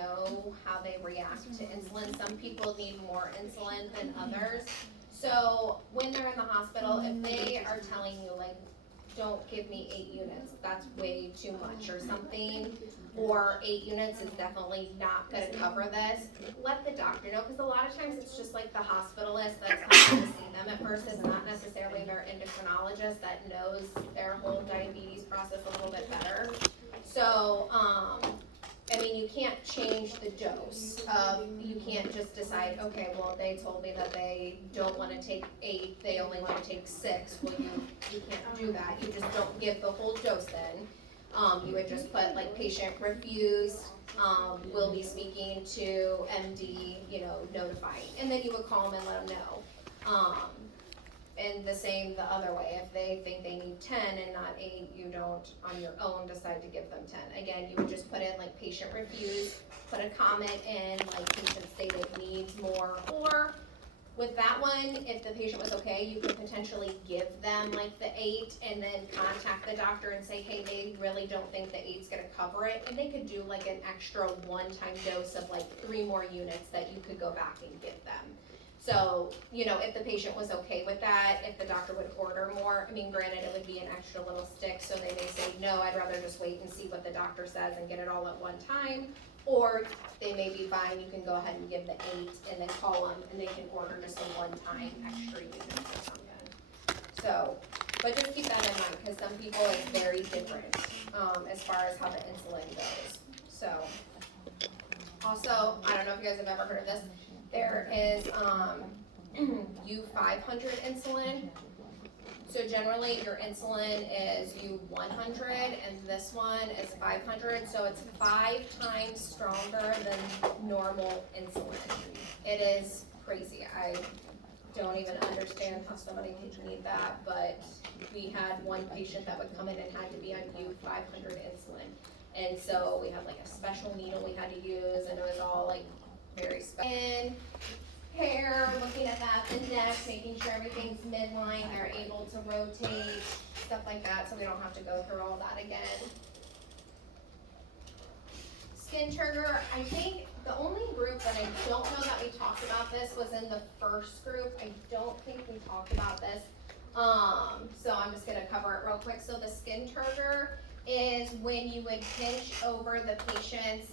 know how they react to insulin. Some people need more insulin than others. So when they're in the hospital, if they are telling you like, don't give me 8 units, that's way too much or something, or 8 units is definitely not gonna cover this, let the doctor know, because a lot of times it's just like the hospitalist that's coming to see them at first is not necessarily their endocrinologist that knows their whole diabetes process a little bit better. So, I mean, you can't change the dose of, you can't just decide, okay, well, they told me that they don't wanna take 8, they only wanna take 6, well, you can't do that, you just don't give the whole dose then. You would just put like patient refused, will be speaking to MD, notifying, and then you would call them and let them know. And the same the other way, if they think they need 10 and not 8, you don't on your own decide to give them 10. Again, you would just put in like patient refused, put a comment in like patient stated needs more, or with that one, if the patient was okay, you could potentially give them like the 8 and then contact the doctor and say, hey, they really don't think the 8's gonna cover it, and they could do like an extra one-time dose of like 3 more units that you could go back and give them. So, if the patient was okay with that, if the doctor would order more, I mean, granted, it would be an extra little stick, so they may say, no, I'd rather just wait and see what the doctor says and get it all at one time. Or they may be fine, you can go ahead and give the 8 and then call them and they can order just a one-time extra unit or something. So, but just keep that in mind, because some people it's very different as far as how the insulin goes. So, also, I don't know if you guys have ever heard of this, there is U500 insulin. So generally your insulin is U100 and this one is 500, so it's 5 times stronger than normal insulin. It is crazy. I don't even understand how somebody could need that, but we had one patient that would come in and had to be on U500 insulin. And so we had like a special needle we had to use, and it was all like very special. Hair, looking at that, the neck, making sure everything's midline, they're able to rotate, stuff like that, so we don't have to go through all that again. Skin turgor, I think the only group that I don't know that we talked about this was in the first group. I don't think we talked about this. So I'm just gonna cover it real quick. So the skin turgor is when you would pinch over the patient's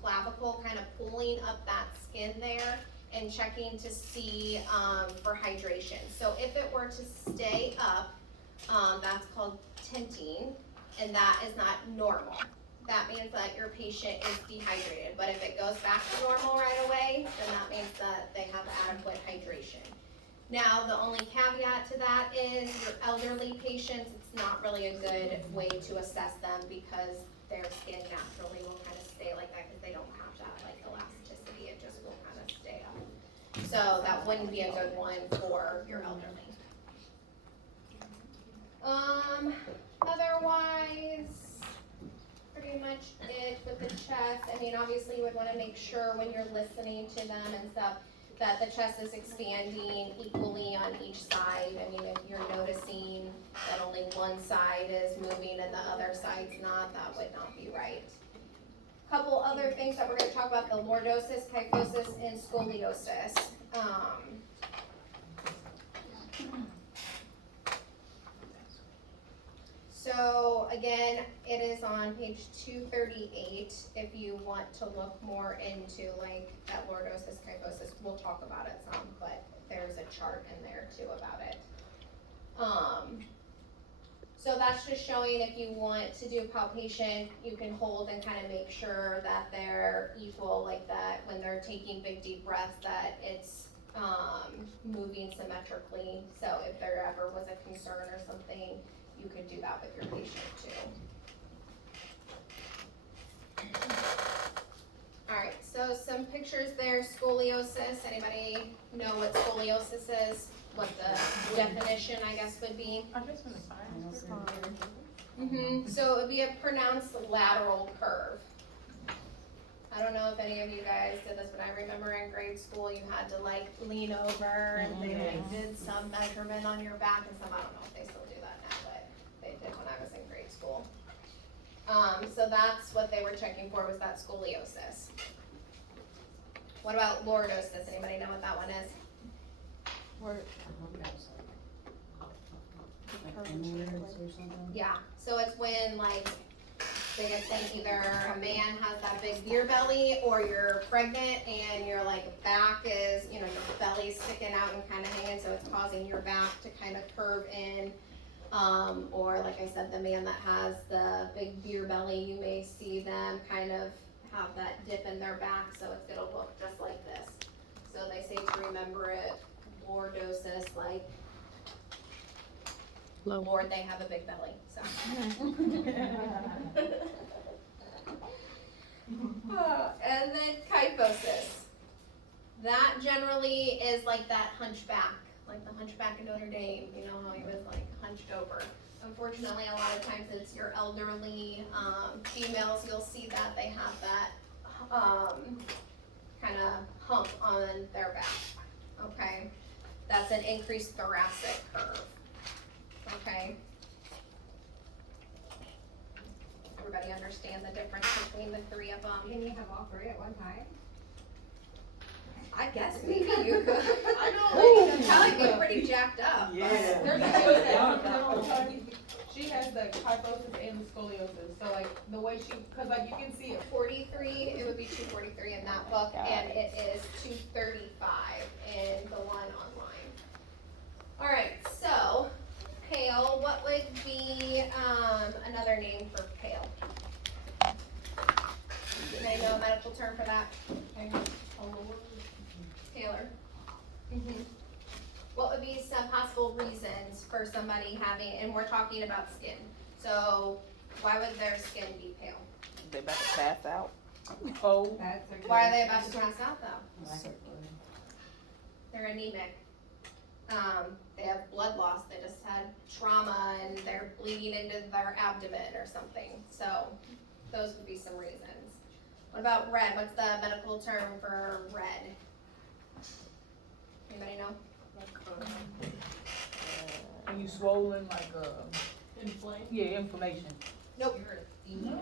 clavicle, kind of pulling up that skin there and checking to see for hydration. So if it were to stay up, that's called tinting, and that is not normal. That means that your patient is dehydrated. But if it goes back to normal right away, then that means that they have adequate hydration. Now, the only caveat to that is your elderly patients, it's not really a good way to assess them because their skin naturally will kind of stay like that because they don't have that like elasticity. It just will kind of stay up. So that wouldn't be a good one for your elderly. Otherwise, pretty much it with the chest. I mean, obviously you would want to make sure when you're listening to them and stuff that the chest is expanding equally on each side. I mean, if you're noticing that only one side is moving and the other side's not, that would not be right. Couple other things that we're going to talk about, the lordosis, kyphosis, and scoliosis. So again, it is on page 238 if you want to look more into like that lordosis, kyphosis. We'll talk about it some, but there's a chart in there too about it. So that's just showing if you want to do palpation, you can hold and kind of make sure that they're equal, like that when they're taking big deep breaths that it's moving symmetrically. So if there ever was a concern or something, you could do that with your patient too. Alright, so some pictures there. Scoliosis, anybody know what scoliosis is? What the definition, I guess, would be? So it would be a pronounced lateral curve. I don't know if any of you guys did this, but I remember in grade school you had to like lean over and they like did some measurement on your back and some, I don't know if they still do that now, but they did when I was in grade school. So that's what they were checking for, was that scoliosis. What about lordosis? Anybody know what that one is? Yeah, so it's when like, they get saying either a man has that big beer belly or you're pregnant and your like back is, you know, your belly's sticking out and kind of hanging, so it's causing your back to kind of curve in. Or like I said, the man that has the big beer belly, you may see them kind of have that dip in their back, so it's gonna look just like this. So they say to remember it, lordosis, like, Lord, they have a big belly, so. And then kyphosis. That generally is like that hunchback, like the hunchback of Notre Dame, you know, how he was like hunched over. Unfortunately, a lot of times it's your elderly females, you'll see that they have that kind of hump on their back, okay? That's an increased thoracic curve, okay? Everybody understand the difference between the three of them? Can you have all three at one time? I guess maybe you could. I know. I'm telling you, pretty jacked up. Yeah. There's a she has the kyphosis and the scoliosis, so like the way she, cause like you can see it. 43, it would be 243 in that book, and it is 235 in the one online. All right, so pale, what would be another name for pale? Anybody know a medical term for that? Taylor. What would be some possible reasons for somebody having, and we're talking about skin, so why would their skin be pale? They about to pass out. Cold. Why are they about to pass out though? They're anemic. They have blood loss, they just had trauma and they're bleeding into their abdomen or something, so those would be some reasons. What about red? What's the medical term for red? Anybody know? Are you swollen like Inflamed. yeah, inflammation? Nope. Erythema.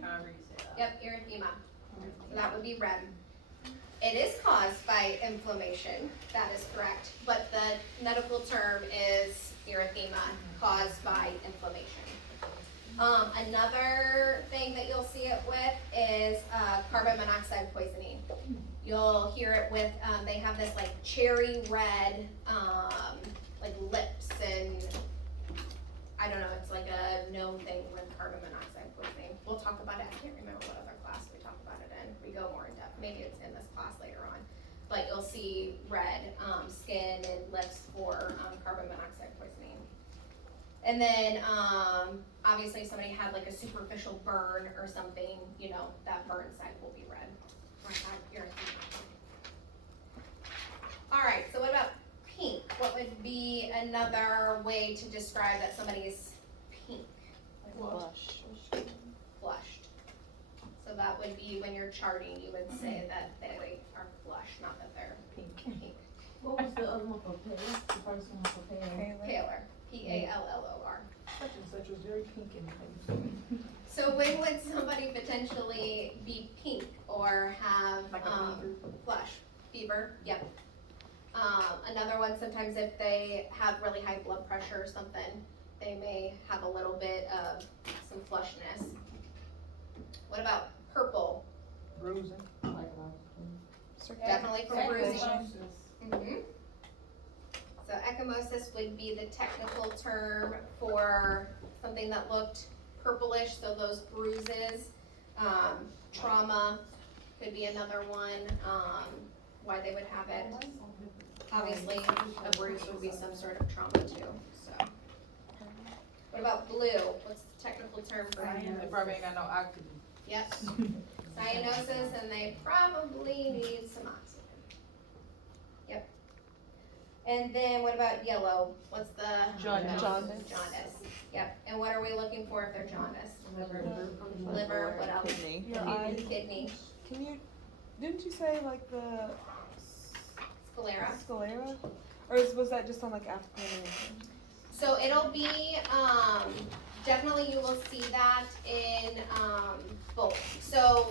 However you say that. Yep, erythema. So that would be red. It is caused by inflammation, that is correct, but the medical term is erythema caused by inflammation. Another thing that you'll see it with is carbon monoxide poisoning. You'll hear it with, they have this like cherry red, like lips, and I don't know, it's like a known thing with carbon monoxide poisoning. We'll talk about it, I can't remember what other class we talk about it in. We go more in depth, maybe it's in this class later on. But you'll see red skin and lips for carbon monoxide poisoning. And then obviously if somebody had like a superficial burn or something, you know, that burn side will be red. All right, so what about pink? What would be another way to describe that somebody's pink? Blush. Flushed. So that would be when you're charting, you would say that they are flushed, not that they're pink. What was the other one for pale? The first one for pale? Paler, P-A-L-L-O-R. Such and such was very pink in the face. So when would somebody potentially be pink or have Like a fever. flush? Fever, yep. Another one, sometimes if they have really high blood pressure or something, they may have a little bit of some flushness. What about purple? Bruising. Definitely for bruising. Ecchymosis. Mhm. So ecchymosis would be the technical term for something that looked purplish, so those bruises. Trauma could be another one, why they would have it. Obviously, a bruise would be some sort of trauma too, so. What about blue? What's the technical term for that? They probably ain't got no oxygen. Yep. Cyanosis, and they probably need some oxygen. Yep. And then what about yellow? What's the? Jaundice. Jaundice. Yep. And what are we looking for if they're jaundiced? Liver, what else? Kidney. Your eye. Kidney, Can you, didn't you say like the sclera. sclera? Or was that just on like African American? So it'll be, definitely you will see that in, both. So,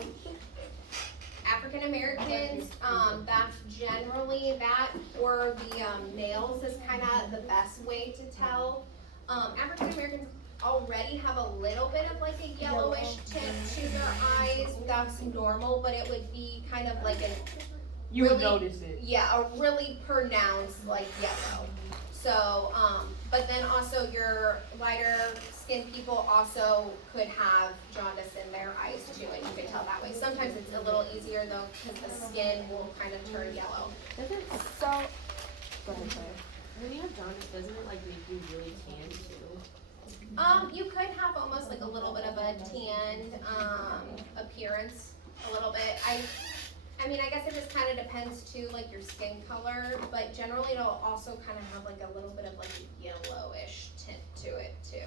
African Americans, that's generally that, or the, males is kinda the best way to tell. African Americans already have a little bit of like a yellowish tint to their eyes, that's normal, but it would be kind of like an You would really- notice it. yeah, a really pronounced like yellow. So, but then also your lighter skinned people also could have jaundice in their eyes too, and you can tell that way. Sometimes it's a little easier though, because the skin will kind of turn yellow. Doesn't, So, go ahead, sorry. when you have jaundice, doesn't it like make you really tan too? You could have almost like a little bit of a tanned, appearance, a little bit. I mean, I guess it just kind of depends too, like your skin color, but generally it'll also kind of have like a little bit of like a yellowish tint to it too.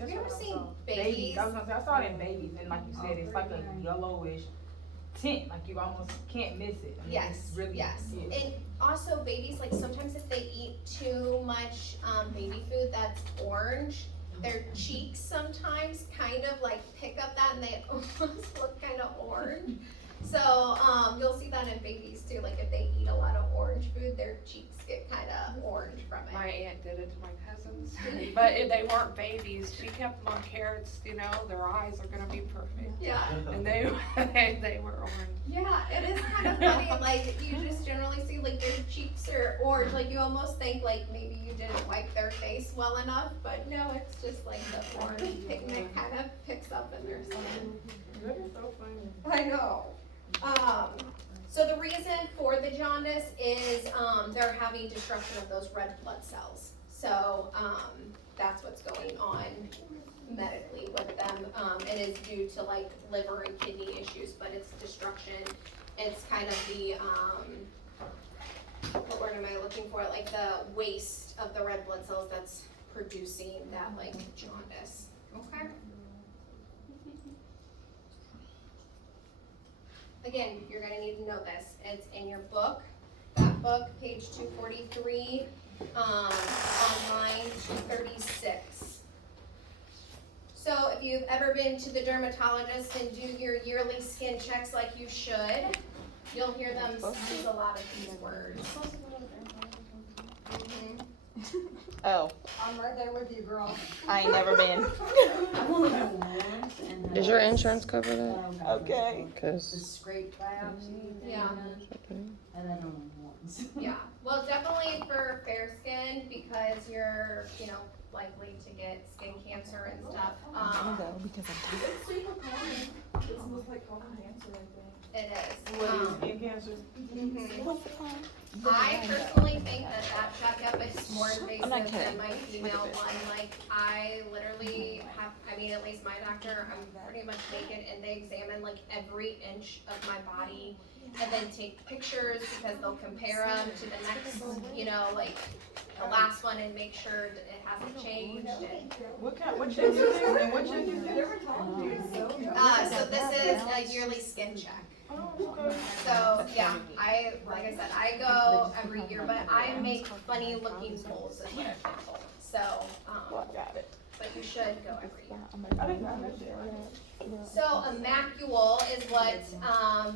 Have you ever seen babies? I was gonna say, I saw it in babies, and like you said, it's like a yellowish tint, like you almost can't miss it. I mean, Yes, it's really, yes. yeah. And also babies, like sometimes if they eat too much, baby food that's orange, their cheeks sometimes kind of like pick up that and they almost look kind of orange. So, you'll see that in babies too, like if they eat a lot of orange food, their cheeks get kind of orange from it. My aunt did it to my cousins, but if they weren't babies, she kept them on carrots, you know, their eyes are gonna be perfect. Yeah, And they were orange. yeah, it is kind of funny, like you just generally see like their cheeks are orange, like you almost think like maybe you didn't wipe their face well enough, but no, it's just like the orange pigment kind of picks up in their skin. That is so funny. I know. So the reason for the jaundice is, they're having destruction of those red blood cells. So, that's what's going on medically with them. It is due to like liver and kidney issues, but it's destruction. It's kind of the, what word am I looking for? Like the waste of the red blood cells that's producing that like jaundice. Okay? Again, you're gonna need to know this, it's in your book, that book, page 243, on line 236. So if you've ever been to the dermatologist and do your yearly skin checks like you should, you'll hear them use a lot of these words. Mhm. Oh, I'm right there with you, girl. I ain't never been. I've only been once and. Does your insurance cover that? Okay. The Cause, scrape biopsy thing. Yeah. And then only once. Yeah, well, definitely for fair skin, because you're, you know, likely to get skin cancer and stuff. Because I'm It's super common. It's most like common cancer, I think. It is. What is skin cancer? Mhm. I personally think that checkup is more invasive not kidding. than my female one. Like, I literally have, I mean, at least my doctor, I'm pretty much naked, and they examine like every inch of my body, and then take pictures because they'll compare them to the next, you know, like the last one, and make sure that it hasn't changed. And, What check you do, and what check you do? so this is a yearly skin check. Oh, okay. So, yeah, like I said, I go every year, but I make funny looking moles is what I've been told. So, Well, I got it. but you should go every year. I didn't know that. So a macule is what,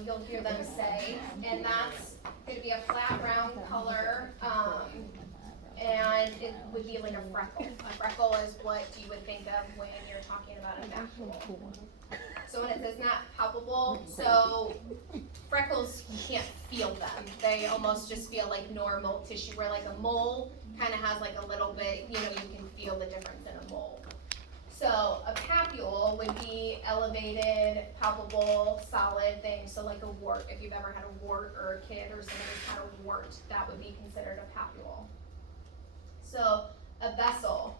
you'll hear them say, and that's gonna be a flat round color, and it would be like a freckle. A freckle is what you would think of when you're talking about a macule. So when it says not palpable, so freckles, you can't feel them. They almost just feel like normal tissue, where like a mole kinda has like a little bit, you know, you can feel the difference in a mole. So a papule would be elevated, palpable, solid things, so like a wart. If you've ever had a wart, or a kid or somebody who's had a wart, that would be considered a papule. So a vessel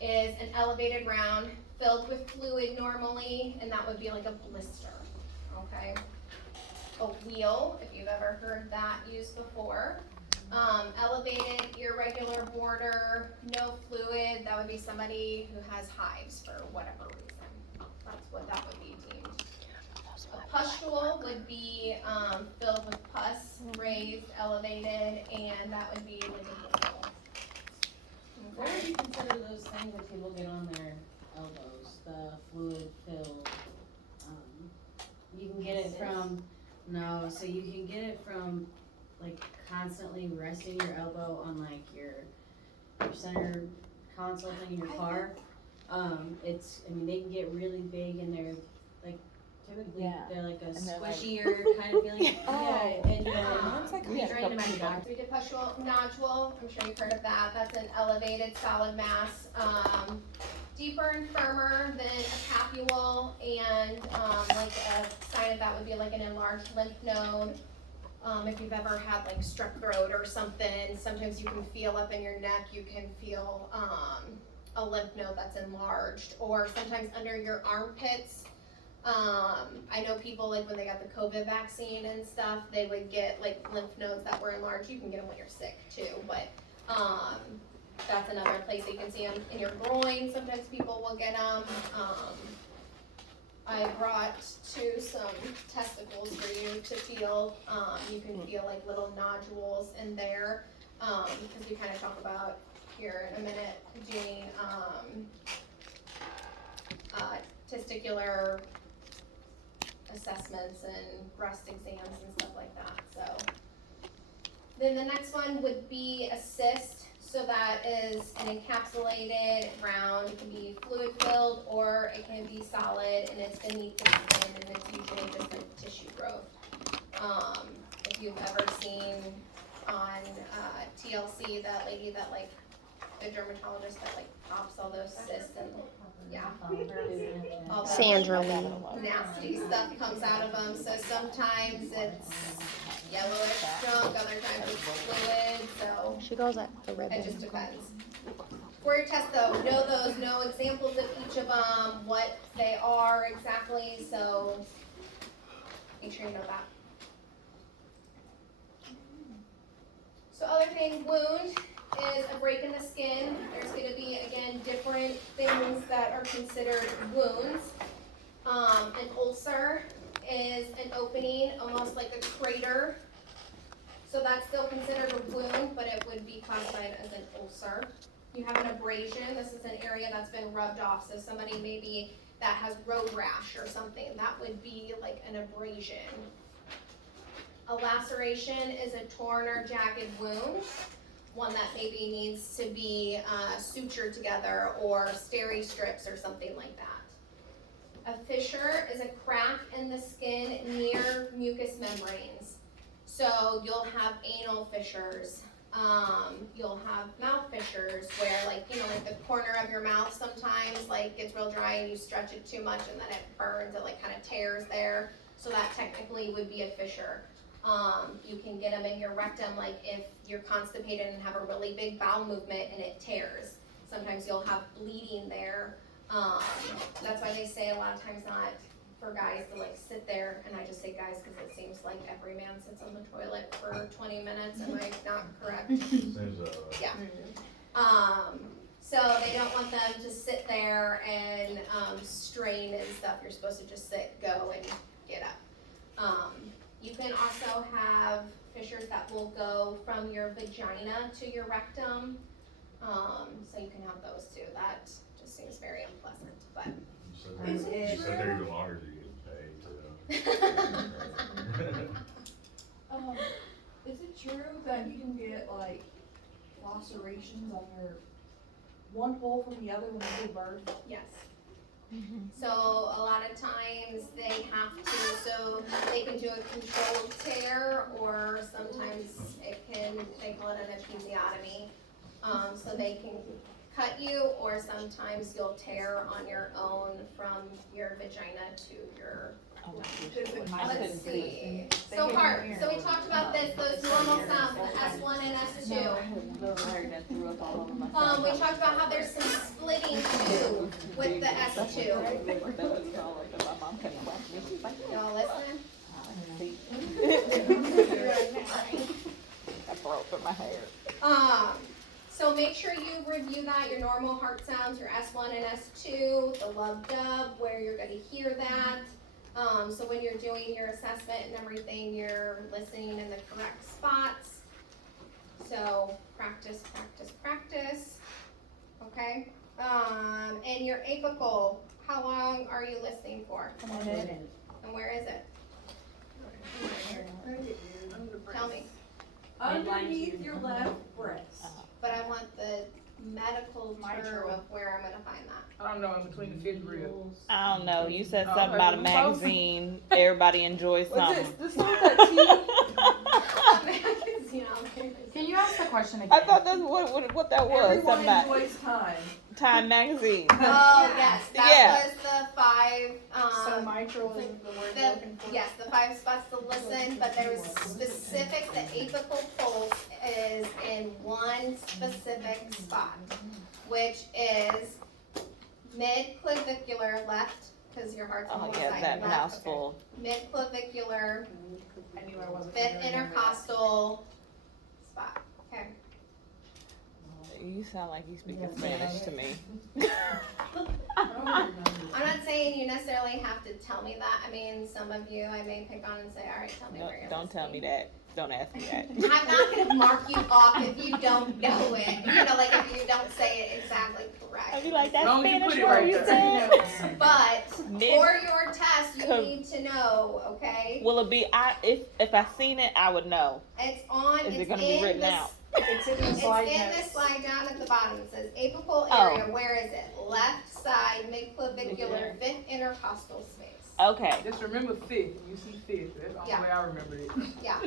is an elevated round filled with fluid normally, and that would be like a blister, okay? A wheal, if you've ever heard that used before. Elevated, irregular border, no fluid, that would be somebody who has hives for whatever reason. That's what that would be deemed. A pustule would be, filled with pus, raised, elevated, and that would be like a bristle. What would you consider those things that people get on their elbows, the fluid filled, you can get it from, no, so you can get it from like constantly resting your elbow on like your center console thing in your car. I mean, they can get really big and they're like, typically, Yeah. they're like a And they're like- squishier kind of feeling. Yeah, and Mine's like We we had a drained couple my people. back. We did pustule nodule, I'm sure you've heard of that, that's an elevated solid mass, deeper and firmer than a papule, and, like a sign of that would be like an enlarged lymph node. If you've ever had like strep throat or something, sometimes you can feel up in your neck, you can feel, a lymph node that's enlarged, or sometimes under your armpits. I know people, like when they got the COVID vaccine and stuff, they would get like lymph nodes that were enlarged. You can get them when you're sick too, but that's another place that you can see them. In your groin, sometimes people will get them. I brought some testicles for you to feel. You can feel like little nodules in there, because we kind of talk about here in a minute doing testicular assessments and breast exams and stuff like that, so. Then the next one would be a cyst, so that is an encapsulated round, it can be fluid filled or it can be solid, and it's beneath the skin, and it's usually just like tissue growth. If you've ever seen on TLC, that lady that like, the dermatologist that like pops all those cysts and, yeah. All that Sandra Lee. nasty stuff comes out of them, so sometimes it's yellowish junk, other times it's fluid, so She goes at the red it one. just depends. For your test though, know those, know examples of each of them, what they are exactly, so make sure you know that. So other thing, wound is a break in the skin. There's gonna be, again, different things that are considered wounds. An ulcer is an opening, almost like a crater. So that's still considered a wound, but it would be classified as an ulcer. You have an abrasion, this is an area that's been rubbed off, so somebody maybe that has road rash or something, that would be like an abrasion. A laceration is a torn or jagged wound, one that maybe needs to be sutured together or steri strips or something like that. A fissure is a crack in the skin near mucous membranes. So you'll have anal fissures, you'll have mouth fissures where like, you know, like the corner of your mouth sometimes like gets real dry and you stretch it too much and then it burns, it like kind of tears there. So that technically would be a fissure. You can get them in your rectum, like if you're constipated and have a really big bowel movement and it tears. Sometimes you'll have bleeding there. That's why they say a lot of times not for guys to like sit there, and I just say guys because it seems like every man sits on the toilet for 20 minutes, am I not correct? Yeah. So they don't want them to sit there and strain and stuff. You're supposed to just sit, go, and get up. You can also have fissures that will go from your vagina to your rectum. So you can have those too. That just seems very unpleasant, but. You said they're even longer to get paid, Is it true that you can get like lacerations on your one pole from the other when they give birth? Yes. So a lot of times they have to, so they can do a controlled tear, or sometimes it can, they call it an episiotomy. So they can cut you, or sometimes you'll tear on your own from your vagina to your, let's see. So heart, so we talked about this, those normal sounds, the S1 and S2. We talked about how there's some splitting too with the S2. Y'all listen? I broke in my hair. So make sure you review that, your normal heart sounds, your S1 and S2, the lub dub, where you're gonna hear that. So when you're doing your assessment and everything, you're listening in the correct spots. So practice, practice, practice, okay? And your apical, how long are you listening for? And where is it? Tell me. Underneath your left breast. But I want the medical term of where I'm gonna find that. I don't know, in between the fifth rib. I don't know. You said Oh, something about a okay. magazine. Everybody enjoys What's something. this? This one with that T? Can you ask the question again? I thought that's what that was. Everyone Something about enjoys time. Time magazine. Oh, yes, Yeah. that was the 5, So mitral is the word the, you're looking for. yes, the 5 spots to listen, but there was specific, the apical pulse is in one specific spot, which is mid-clavicular left, cause your heart's on Oh one side. yeah, that left, mouthful. okay. Mid-clavicular, I knew I wasn't. 5th intercostal spot, okay? You sound like you speaking Spanish to me. I'm not saying you necessarily have to tell me that. I mean, some of you I may pick on and say, all right, tell me No, where you're don't tell me listening. that. Don't ask me that. I'm not gonna mark you off if you don't know it. You know, like if you don't say it exactly correct. I'd be like, that Long as you Spanish put it word right you there. said. But Mid- for your test, you Co- need to know, okay? Will it be? If I seen it, I would know. It's on. Is it it's gonna be in written this- out? It's in the It's slide in notes. this slide down at the bottom. It says apical Oh. area. Where is it? Left side, mid-clavicular, 5th intercostal space. Okay. Just remember fifth. You see fifth. That's the only Yeah. way I remembered it. Yeah.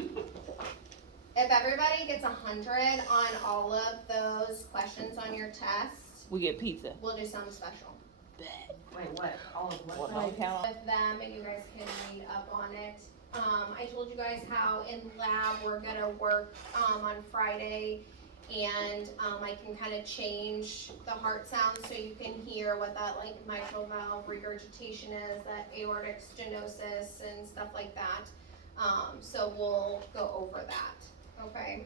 If everybody gets 100 on all of those questions on your test, We get pizza. we'll do something special Wait, what? All of what? What don't count? with them, and you guys can read up on it. I told you guys how in lab we're gonna work on Friday, and I can kind of change the heart sound so you can hear what that like mitral valve regurgitation is, that aortic stenosis and stuff like that. So we'll go over that, okay?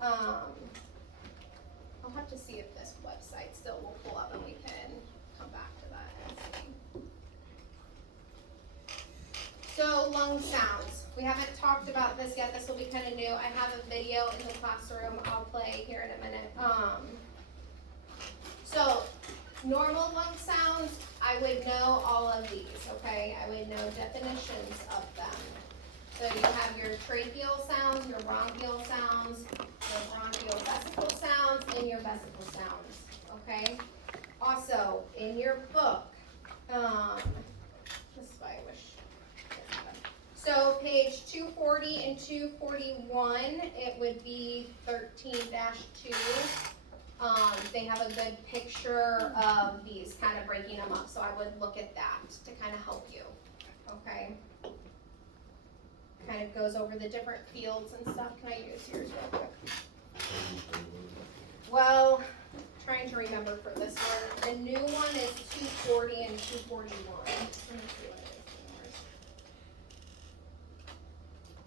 I'll have to see if this website still will pull up and we can come back to that and see. So lung sounds, we haven't talked about this yet, this will be kind of new. I have a video in the classroom I'll play here in a minute. So normal lung sounds, I would know all of these, okay? I would know definitions of them. So you have your tracheal sounds, your bronchial sounds, your bronchial vesical sounds, and your vesical sounds, okay? Also, in your book, this is why I wish. So page 240 and 241, it would be 13-2. They have a good picture of these, kind of breaking them up, so I would look at that to kind of help you, okay? Kind of goes over the different fields and stuff. Can I use yours real quick? Well, trying to remember for this one. The new one is 240 and 241. Let me see what it is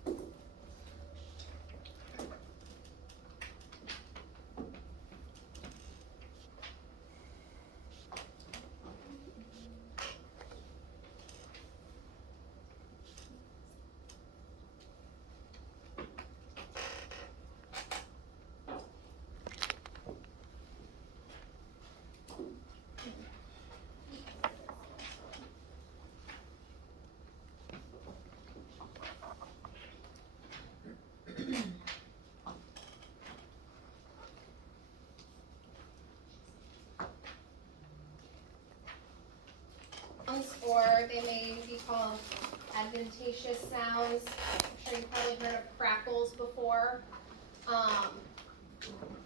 in yours. Or they may be called adventitious sounds. I'm sure you've probably heard of crackles before.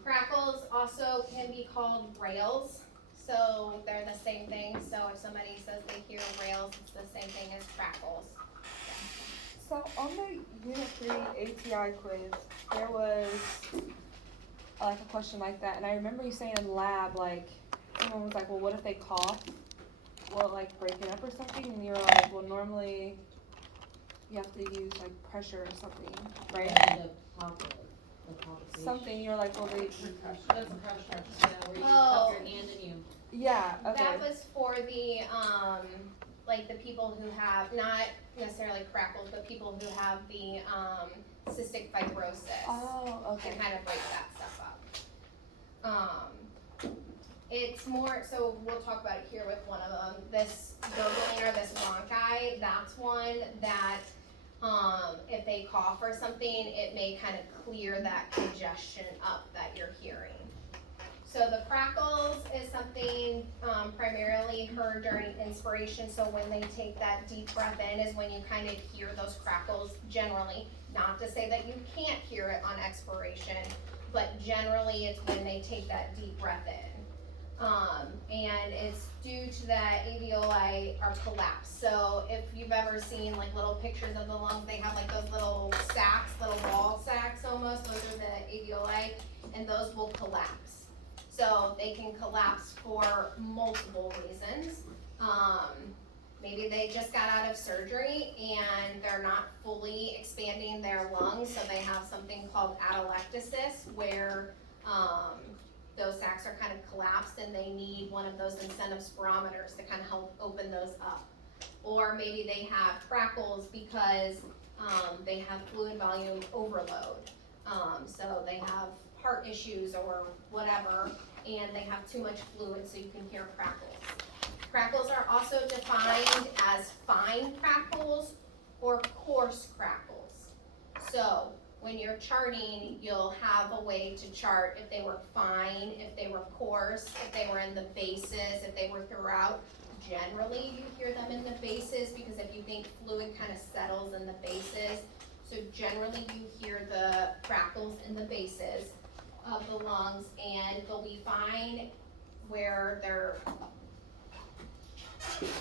Crackles also can be called rails, so they're the same thing. So if somebody says they hear rails, it's the same thing as crackles. So on the Unit 3 ATI quiz, there was like a question like that, and I remember you saying in lab, like, someone was like, well, what if they cough? Will it like break it up or something? And you were like, well, normally you have to use like pressure or something, right? The palpitation. Something, you were like, well, they, That's a pressure, yeah, where you Oh. cup your hand and you. yeah, okay. That was for the, like the people who have, not necessarily crackles, but people who have the, cystic fibrosis. Oh, okay. To kind of break that stuff up. It's more, so we'll talk about it here with one of them, this gurgling or this rhonchi, that's one that, if they cough or something, it may kind of clear that congestion up that you're hearing. So the crackles is something, primarily heard during inspiration, so when they take that deep breath in is when you kind of hear those crackles generally. Not to say that you can't hear it on expiration, but generally it's when they take that deep breath in. And it's due to that alveoli are collapsed. So if you've ever seen like little pictures of the lungs, they have like those little sacs, little ball sacs almost, those are the alveoli, and those will collapse. So they can collapse for multiple reasons. Maybe they just got out of surgery and they're not fully expanding their lungs, so they have something called atelectasis, where those sacs are kind of collapsed and they need one of those incentive spirometers to kind of help open those up. Or maybe they have crackles because they have fluid volume overload. So they have heart issues or whatever, and they have too much fluid, so you can hear crackles. Crackles are also defined as fine crackles or coarse crackles. So when you're charting, you'll have a way to chart if they were fine, if they were coarse, if they were in the bases, if they were throughout. Generally, you hear them in the bases because if you think fluid kind of settles in the bases, so generally you hear the crackles in the bases of the lungs, and they'll be fine where they're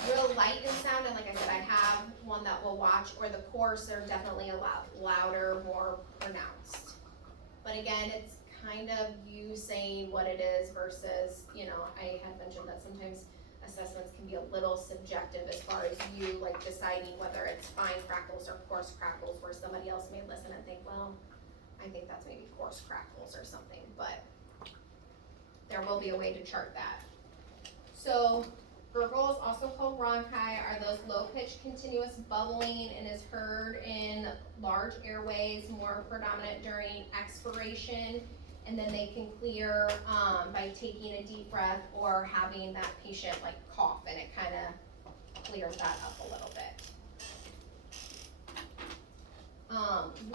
real light in sound, and like I said, I have one that we'll watch, or the coarse are definitely a lot louder, more pronounced. But again, it's kind of you saying what it is versus, you know, I had mentioned that sometimes assessments can be a little subjective as far as you like deciding whether it's fine crackles or coarse crackles, where somebody else may listen and think, well, I think that's maybe coarse crackles or something, but there will be a way to chart that. So gurgles, also called rhonchi, are those low-pitched continuous bubbling and is heard in large airways, more predominant during expiration, and then they can clear by taking a deep breath or having that patient like cough, and it kind of clears that up a little bit.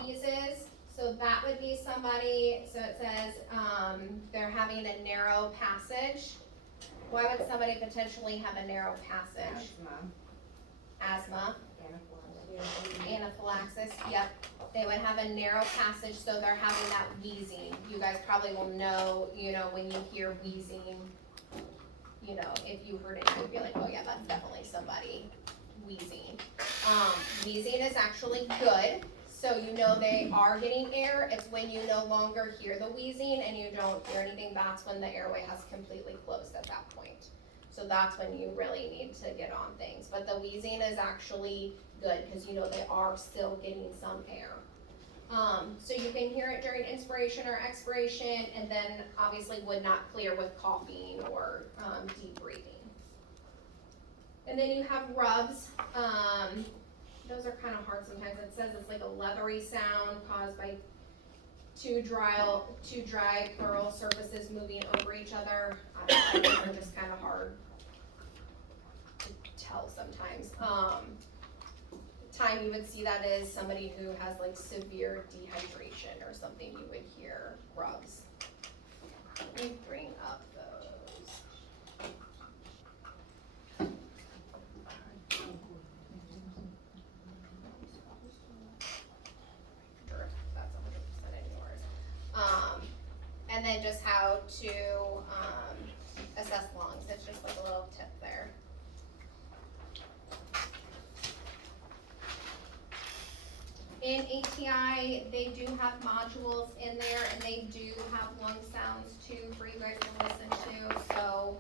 Wheezes, so that would be somebody, so it says they're having a narrow passage. Why would somebody potentially have a narrow passage? Asthma. Anaphylaxis, yep. They would have a narrow passage, so they're having that wheezing. You guys probably will know, you know, when you hear wheezing, you know, if you heard it, you'd be like, oh yeah, that's definitely somebody wheezing. Wheezing is actually good. So you know they are getting air. It's when you no longer hear the wheezing and you don't hear anything, that's when the airway has completely closed at that point. So that's when you really need to get on things. But the wheezing is actually good because you know they are still getting some air. So you can hear it during inspiration or expiration, and then obviously would not clear with coughing or deep breathing. And then you have rubs. Those are kind of hard sometimes. It says it's like a leathery sound caused by two dry pleural surfaces moving over each other. I think they're just kind of hard to tell sometimes. Time you would see that is somebody who has like severe dehydration or something, you would hear rubs. Let me bring up those. That's 100% in yours. And then just how to assess lungs. It's just like a little tip there. In ATI, they do have modules in there, and they do have lung sounds too for you guys to listen to. So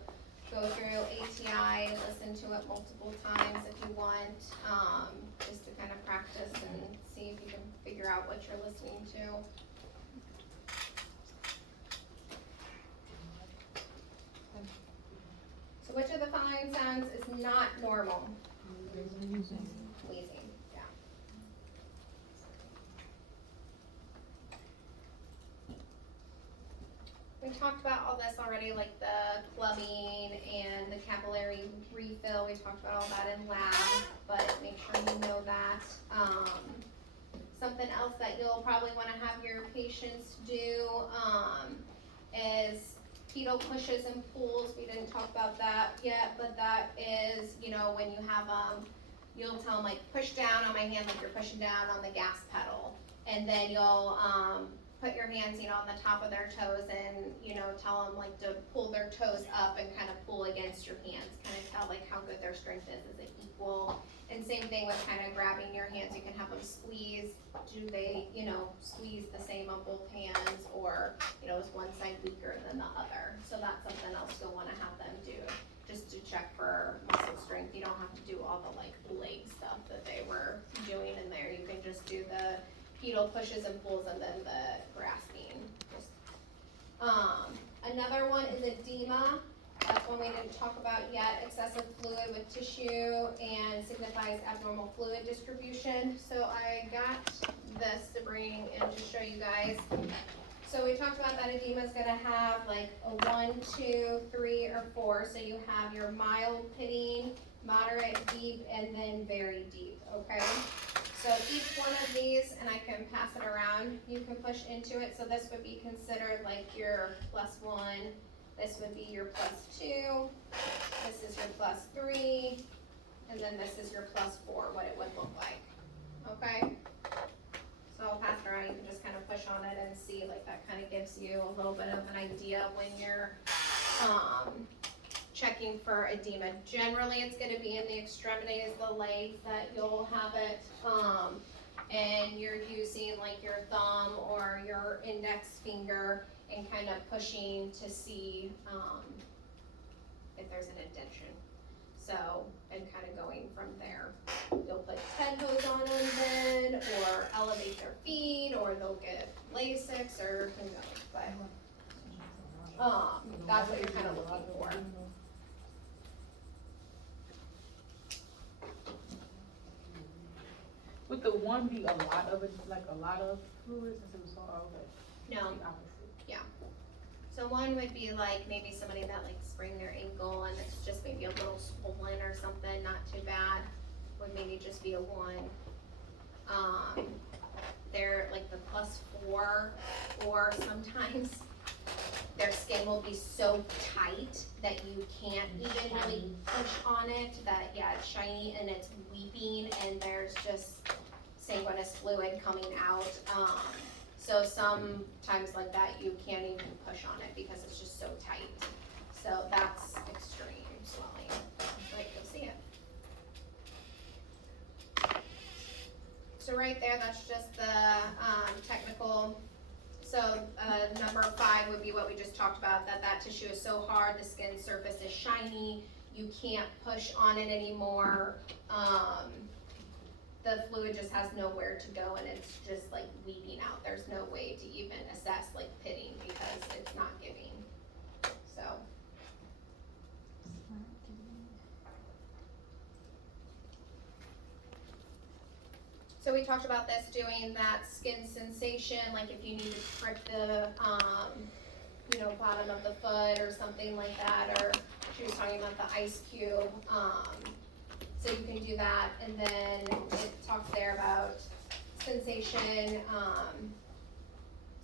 go through ATI, listen to it multiple times if you want, just to kind of practice and see if you can figure out what you're listening to. So which of the following sounds is not normal? Wheezing, yeah. We talked about all this already, like the clubbing and the capillary refill, we talked about all that in lab, but make sure you know that. Something else that you'll probably wanna have your patients do, is fetal pushes and pulls. We didn't talk about that yet, but that is, you know, when you have, you'll tell them like, push down on my hand like you're pushing down on the gas pedal. And then you'll, put your hands, you know, on the top of their toes and, you know, tell them like to pull their toes up and kind of pull against your hands, kind of tell like how good their strength is it equal? And same thing with kind of grabbing your hands, you can have them squeeze, do they, you know, squeeze the same on both hands, or, you know, is one side weaker than the other? So that's something else you'll wanna have them do, just to check for muscle strength. You don't have to do all the like leg stuff that they were doing in there, you can just do the pedal pushes and pulls and then the grasping. Another one is edema. That's one we didn't talk about yet. Excessive fluid with tissue and signifies abnormal fluid distribution. So I got this to bring and to show you guys. So we talked about that edema is gonna have like a 1, 2, 3, or 4. So you have your mild pitting, moderate, deep, and then very deep, okay? So each one of these, and I can pass it around, you can push into it. So this would be considered like your +1. This would be your +2. This is your +3. And then this is your +4, what it would look like, okay? So I'll pass it around, you can just kind of push on it and see, like that kind of gives you a little bit of an idea when you're, checking for edema. Generally, it's gonna be in the extremities, the legs, that you'll have it, and you're using like your thumb or your index finger and kind of pushing to see, if there's an indentation. So, and kind of going from there. You'll put TED hose on them then, or elevate their feet, or they'll get Lasix, or who knows, but, that's what you're kind of looking for. Would the one be a lot of it, like a lot of fluids since it was so okay? No. The opposite. So one would be like maybe somebody that like sprained their ankle and it's just maybe a little swollen or something, not too bad, would maybe just be a 1. They're like the +4, or sometimes their skin will be so tight that you can't even really push on it, that yeah, it's shiny and it's weeping and there's just sanguineous fluid coming out. So sometimes like that, you can't even push on it because it's just so tight. So that's extreme swelling, but you'll see it. So right there, that's just the technical. So number 5 would be what we just talked about, that tissue is so hard, the skin surface is shiny, you can't push on it anymore. The fluid just has nowhere to go and it's just like weeping out. There's no way to even assess like pitting because it's not giving. So we talked about this, doing that skin sensation, like if you need to prick the, you know, bottom of the foot or something like that, or she was talking about the ice cube. So you can do that, and then it talks there about sensation.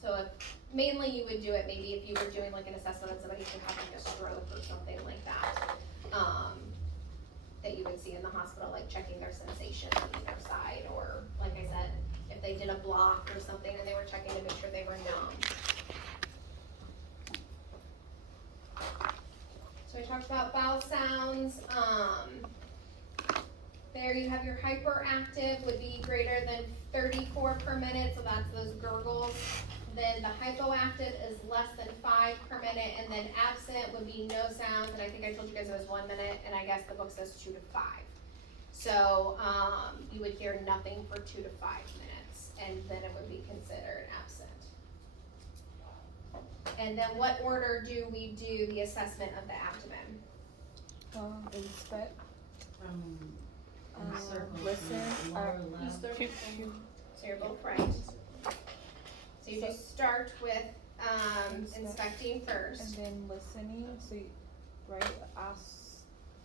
So if, mainly you would do it maybe if you were doing like an assessment on somebody who had like a stroke or something like that, that you would see in the hospital, like checking their sensation on either side, or like I said, if they did a block or something and they were checking to make sure they were numb. So we talked about bowel sounds. There you have your hyperactive would be greater than 34 per minute, so that's those gurgles. Then the hypoactive is less than 5 per minute, and then absent would be no sounds, and I think I told you guys it was 1 minute, and I guess the book says 2 to 5. So you would hear nothing for 2 to 5 minutes, and then it would be considered absent. And then what order do we do the assessment of the abdomen? Inspect. Circle. Listen. Lower left. So you're both right. So you just start with inspecting first. And then listening, so you, right,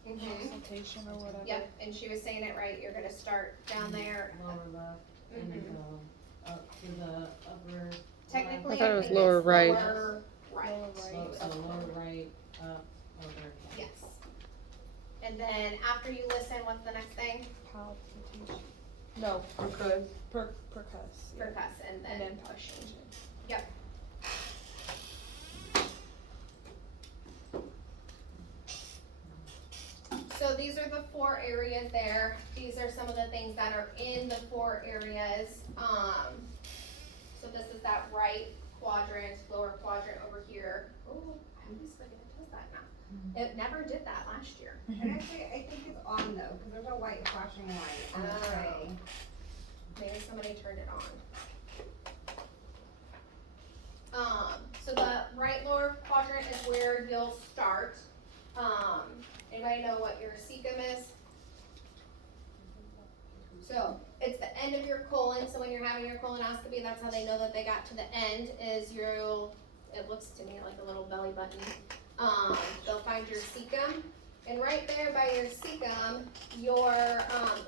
consultation or whatever. Yep, and she was saying it right, you're gonna start down there. Lower left and Mhm. go up to the upper. Technically, I thought it was think lower it's right. lower right. Lower right. So lower right, up, over. Yes. And then after you listen, what's the next thing? Palpitation. No, Because percuss. Yeah. Percuss, and And then then push. palpitation. Yep. So these are the 4 areas there. These are some of the things that are in the 4 areas. So this is that right quadrant, lower quadrant over here. Oh, I always forget it does that now. It never did that last year. And actually, I think it's on though, cause there's a white flashing light on the tray. Maybe somebody turned it on. So the right lower quadrant is where you'll start. Anybody know what your cecum is? So it's the end of your colon, so when you're having your colonoscopy, that's how they know that they got to the end, is it looks to me like a little belly button. They'll find your cecum, and right there by your cecum, your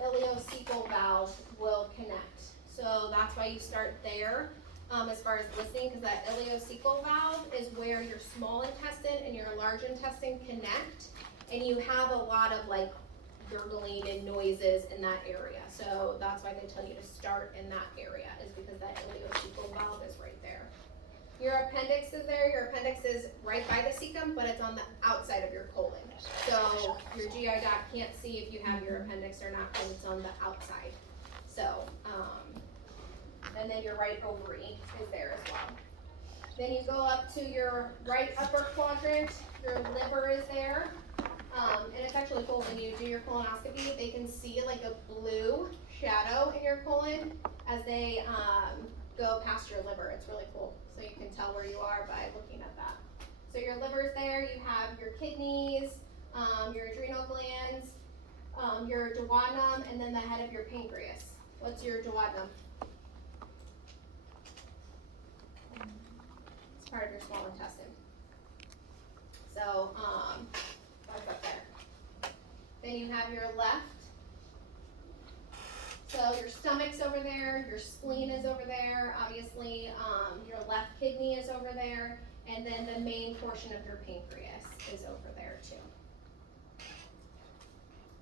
ileocecal valve will connect. So that's why you start there, as far as listening, because that ileocecal valve is where your small intestine and your large intestine connect, and you have a lot of like gurgling and noises in that area. So that's why they tell you to start in that area, is because that ileocecal valve is right there. Your appendix is there. Your appendix is right by the cecum, but it's on the outside of your colon. So your GI doc can't see if you have your appendix or not, because it's on the outside. So, and then your right ovary is there as well. Then you go up to your right upper quadrant. Your liver is there. And it's actually cool when you do your colonoscopy, they can see like a blue shadow in your colon as they go past your liver. It's really cool. So you can tell where you are by looking at that. So your liver's there, you have your kidneys, your adrenal glands, your duodenum, and then the head of your pancreas. What's your duodenum? It's part of your small intestine. So, that's up there. Then you have your left. So your stomach's over there, your spleen is over there, obviously, your left kidney is over there, and then the main portion of your pancreas is over there too.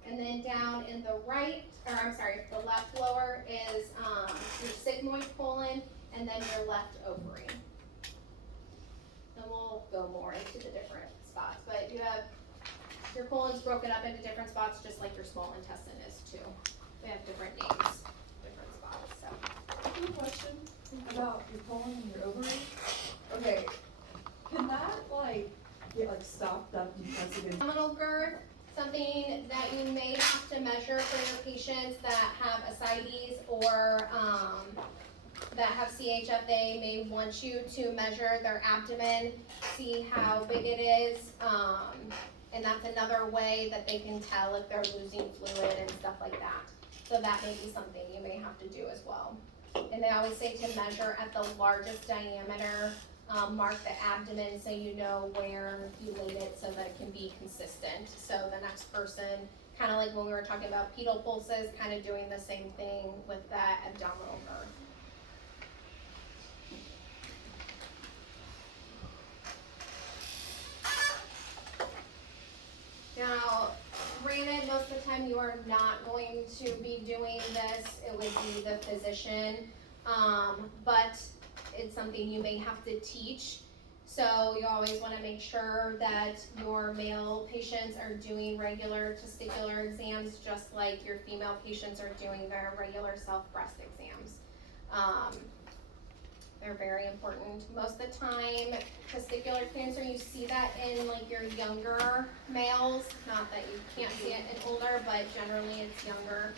And then down in the right, the left lower is your sigmoid colon, and then your left ovary. And we'll go more into the different spots, but you have your colon's broken up into different spots, just like your small intestine is too. We have different names, different spots, so. I have a question about your colon and your ovary. Okay, can that get stopped up because of it? Abdominal girth, something that you may have to measure for your patients that have ascites or that have CHF. They may want you to measure their abdomen, see how big it is, and that's another way that they can tell if they're losing fluid and stuff like that. So that may be something you may have to do as well. And they always say to measure at the largest diameter, mark the abdomen so you know where you laid it so that it can be consistent. So the next person, kind of like when we were talking about pedal pulses, kind of doing the same thing with that abdominal girth. Now, granted, most of the time you are not going to be doing this, it would be the physician, but it's something you may have to teach. So you always want to make sure that your male patients are doing regular testicular exams, just like your female patients are doing their regular self-breast exams. They're very important. Most of the time, testicular cancer, you see that in like your younger males. Not that you can't see it in older, but generally it's younger.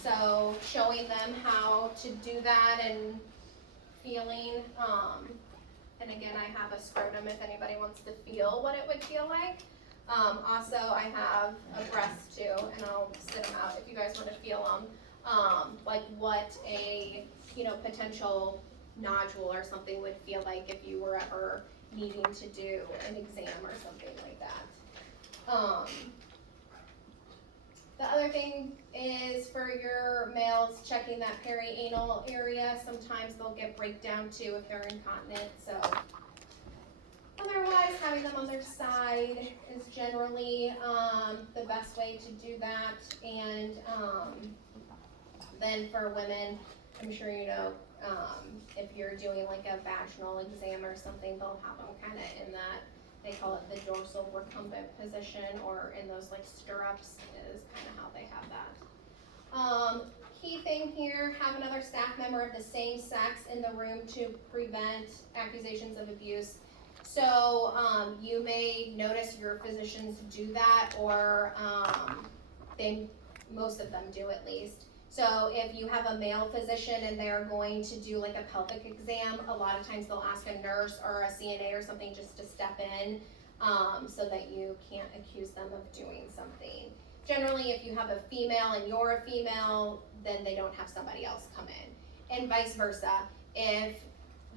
So showing them how to do that and feeling, and again, I have a scrotum if anybody wants to feel what it would feel like. Also, I have a breast too, and I'll spit them out if you guys want to feel them. Like what a, potential nodule or something would feel like if you were ever needing to do an exam or something like that. The other thing is for your males, checking that perianal area. Sometimes they'll get breakdown too if they're incontinent, so. Otherwise, having them on their side is generally, the best way to do that. And, then for women, I'm sure you know, if you're doing like a vaginal exam or something, they'll have them kinda in that, they call it the dorsal recumbent position, or in those like stirrups is kinda how they have that. Key thing here, have another staff member of the same sex in the room to prevent accusations of abuse. So, you may notice your physicians do that, or, most of them do at least. So if you have a male physician and they're going to do like a pelvic exam, a lot of times they'll ask a nurse or a CNA or something just to step in, so that you can't accuse them of doing something. Generally, if you have a female and you're a female, then they don't have somebody else come in. And vice versa. If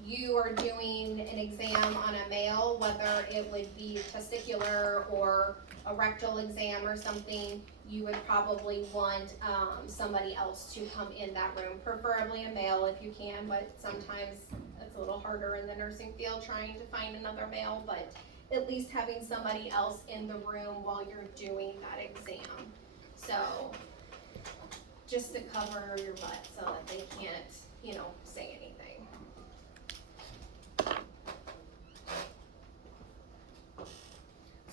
you are doing an exam on a male, whether it would be testicular or a rectal exam or something, you would probably want somebody else to come in that room, preferably a male if you can, but sometimes it's a little harder in the nursing field trying to find another male, but at least having somebody else in the room while you're doing that exam. So, just to cover your butt so that they can't, say anything.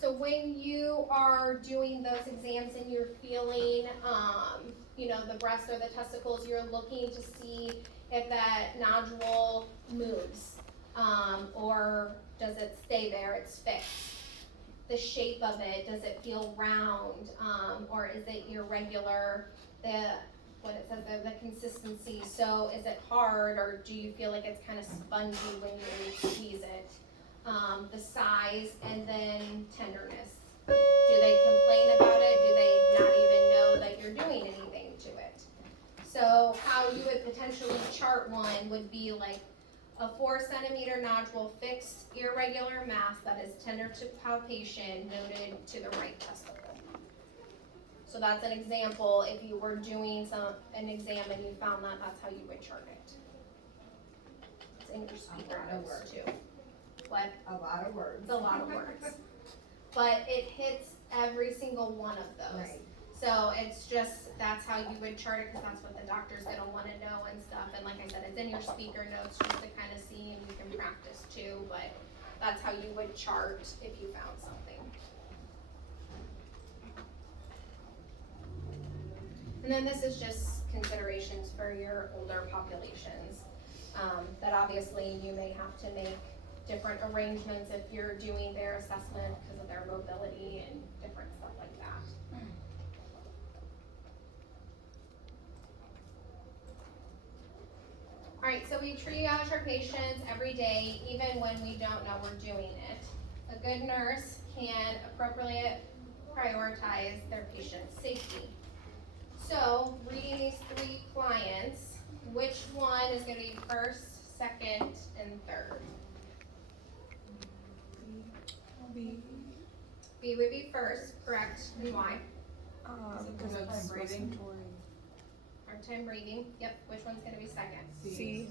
So when you are doing those exams and you're feeling, the breast or the testicles, you're looking to see if that nodule moves, or does it stay there, it's fixed. The shape of it, does it feel round, or is it irregular? What it says there, the consistency, so is it hard, or do you feel like it's kind of spongy when you squeeze it? The size, and then tenderness. Do they complain about it? Do they not even know that you're doing anything to it? So how you would potentially chart one would be like a 4-centimeter nodule, fixed, irregular mass that is tender to palpation, noted to the right testicle. So that's an example. If you were doing an exam and you found that, that's how you would chart it. It's in your speaker notes too. What? A lot of words. It's a lot of words. But it hits every single one of those. Right. So it's just, that's how you would chart it, because that's what the doctor's gonna wanna know and stuff. And like I said, it's in your speaker notes just to kind of see, and you can practice too, but that's how you would chart if you found something. And then this is just considerations for your older populations, that obviously you may have to make different arrangements if you're doing their assessment because of their mobility and different stuff like that. Alright, so we triage our patients every day, even when we don't know we're doing it. A good nurse can appropriately prioritize their patient's safety. So, reading these 3 clients, which one is going to be first, second, and third? B would be first, correct, and why? Because it's respiratory. Hard time breathing, yep, which one's gonna be second? C.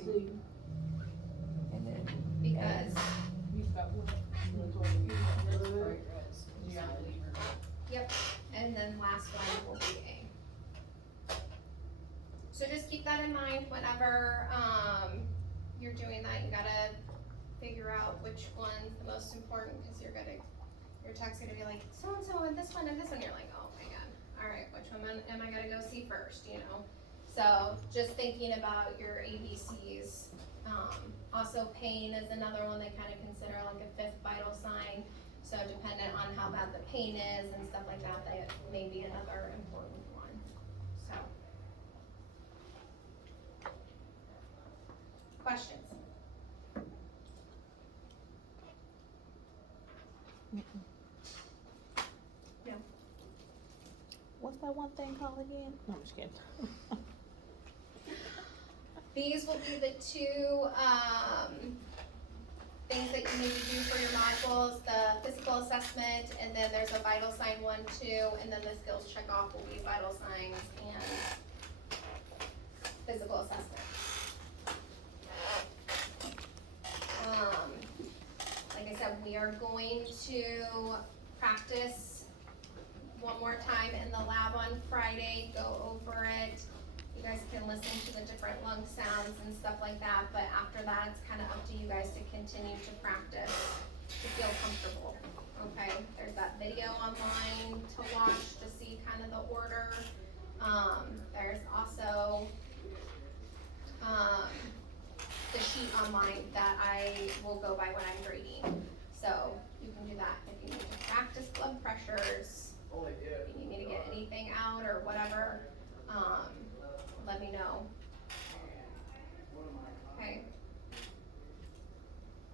And then Because, yep, and then last one will be A. So just keep that in mind whenever, you're doing that, you gotta figure out which one's the most important, because your tech's gonna be like, so-and-so, and this one, you're like, oh my god, alright, which one am I gonna go see first, So, just thinking about your ABCs. Also pain is another one they kinda consider like a 5th vital sign, so dependent on how bad the pain is and stuff like that, that may be another important one, so. Questions? What's that one thing called again? No, I'm just kidding. these will be the two, things that you need to do for your modules, the physical assessment, and then there's a vital sign 1, 2, and then the skills check off will be vital signs and physical assessment. Like I said, we are going to practice one more time in the lab on Friday, go over it. You guys can listen to the different lung sounds and stuff like that, but after that, it's kinda up to you guys to continue to practice, to feel comfortable, okay? There's that video online to watch to see kind of the order. There's also, the sheet online that I will go by when I'm grading. So you can do that if you need to practice blood pressures, if you need me to get anything out or whatever, let me know.